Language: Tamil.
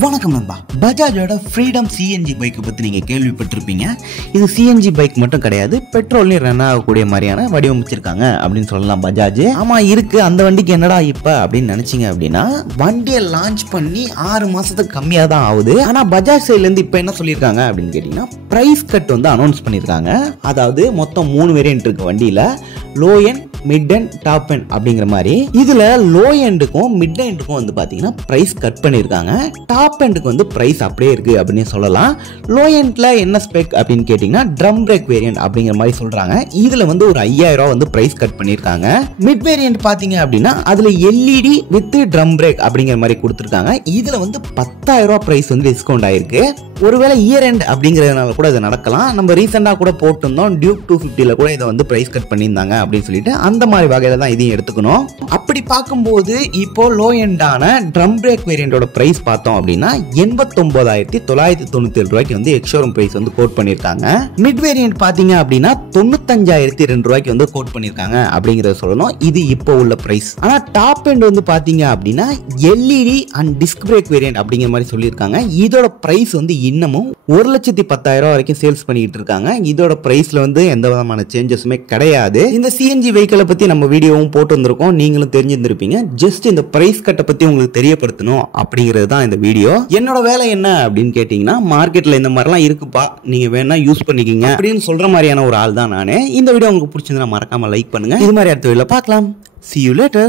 வணக்கம் நண்பா. பஜாஜோட ஃப்ரீடம் சிஎன்ஜி பைக்கை பற்றி நீங்கள் கேள்விப்பட்டிருப்பீங்க. இது சிஎன்ஜி பைக் மட்டும் கிடையாது, பெட்ரோல்லையும் ரன் ஆகக்கூடிய மாதிரியான வடிவமைச்சிருக்காங்க அப்படின்னு சொல்லலாம் பஜாஜ். ஆமாம் இருக்கு, அந்த வண்டிக்கு என்னடா இப்போ அப்படின்னு நினச்சிங்க அப்படின்னா, வண்டியை லான்ச் பண்ணி 6 மாதத்துக்கு கம்மியாக தான் ஆகுது. ஆனால் பஜாஜ் சைட்லேருந்து இப்போ என்ன சொல்லியிருக்காங்க அப்படின்னு கேட்டிங்கன்னா, ப்ரைஸ் கட் வந்து அனௌன்ஸ் பண்ணியிருக்காங்க. அதாவது மொத்தம் 3 வேரியன்ட் இருக்கு வண்டியில், low end, mid and, top end அப்படிங்கிற மாதிரி. இதுல லோ எண்டுக்கும் மிட் எண்டுக்கும் வந்து பாத்தீங்கன்னா பிரைஸ் கட் பண்ணிருக்காங்க. டாப் எண்டுக்கு வந்து பிரைஸ் அப்படியே இருக்கு அப்படின்னு சொல்லலாம். லோ எண்ட்ல என்ன ஸ்பெக் அப்படின்னு கேட்டீங்கன்னா ட்ரம் பிரேக் வேரியன்ட் அப்படிங்கிற மாதிரி சொல்றாங்க. இதுல வந்து ஒரு 5000 ரூபாய் வந்து பிரைஸ் கட் பண்ணிருக்காங்க. மிட் வேரியன்ட் பாத்தீங்க அப்படின்னா அதுல எல்இடி வித் ட்ரம் பிரேக் அப்படிங்கிற மாதிரி கொடுத்துருக்காங்க. இதுல வந்து 10000 ரூபாய் பிரைஸ் வந்து டிஸ்கவுண்ட் ஆயிருக்கு. ஒருவேளை இயர் எண்ட் அப்படிங்கிறதுனால கூட இது நடக்கலாம். நம்ம ரீசெண்டா கூட போட்டிருந்தோம், டியூக் 250ல கூட இதை வந்து பிரைஸ் கட் பண்ணியிருந்தாங்க அப்படின்னு சொல்லிட்டு, அந்த மாதிரி வகையில தான் இதையும் எடுத்துக்கணும். அப்படி பார்க்கும்போது இப்போ லோ எண்டான ட்ரம் பிரேக் வேரியண்டோட பிரைஸ் பார்த்தோம் அப்படின்னா 89,997 ரூபாய்க்கு வந்து எக்ஸ்ஷோரூம் பிரைஸ் வந்து கோட் பண்ணிருக்காங்க. மிட் வேரியன்ட் பாத்தீங்க அப்படின்னா 95,002 ரூபாய்க்கு வந்து கோட் பண்ணிருக்காங்க அப்படிங்கறத சொல்லணும். இது இப்போ உள்ள பிரைஸ். ஆனா டாப் எண்ட் வந்து பாத்தீங்க அப்படின்னா LED and disc brake variant அப்படிங்கிற மாதிரி சொல்லியிருக்காங்க. இதோட பிரைஸ் வந்து இன்னமும் 1,10,000 வரைக்கும் சேல்ஸ் பண்ணிட்டு இருக்காங்க. இதோட பிரைஸ்ல வந்து எந்த விதமான சேஞ்சஸுமே கிடையாது. இந்த சிஎன்ஜி வெஹிக்கிளை பத்தி நம்ம வீடியோவும் போட்டு வந்திருக்கோம், நீங்களும் தெரிஞ்சிருந்திருப்பீங்க. ஜஸ்ட் இந்த பிரைஸ் கட்டை பத்தி உங்களுக்கு தெரியப்படுத்தணும் அப்படிங்கிறது தான் இந்த வீடியோ. என்னோட வேலை என்ன அப்படின்னு கேட்டீங்கன்னா, மார்க்கெட்ல இந்த மாதிரிலாம் இருக்குப்பா, நீங்க வேணா யூஸ் பண்ணிக்கிங்க அப்படின்னு சொல்ற மாதிரியான ஒரு ஆள் தான் நானு. இந்த வீடியோ உங்களுக்கு பிடிச்சிருந்தா மறக்காம லைக் பண்ணுங்க. இது மாதிரி அடுத்த வீடியோல பார்க்கலாம். See you later.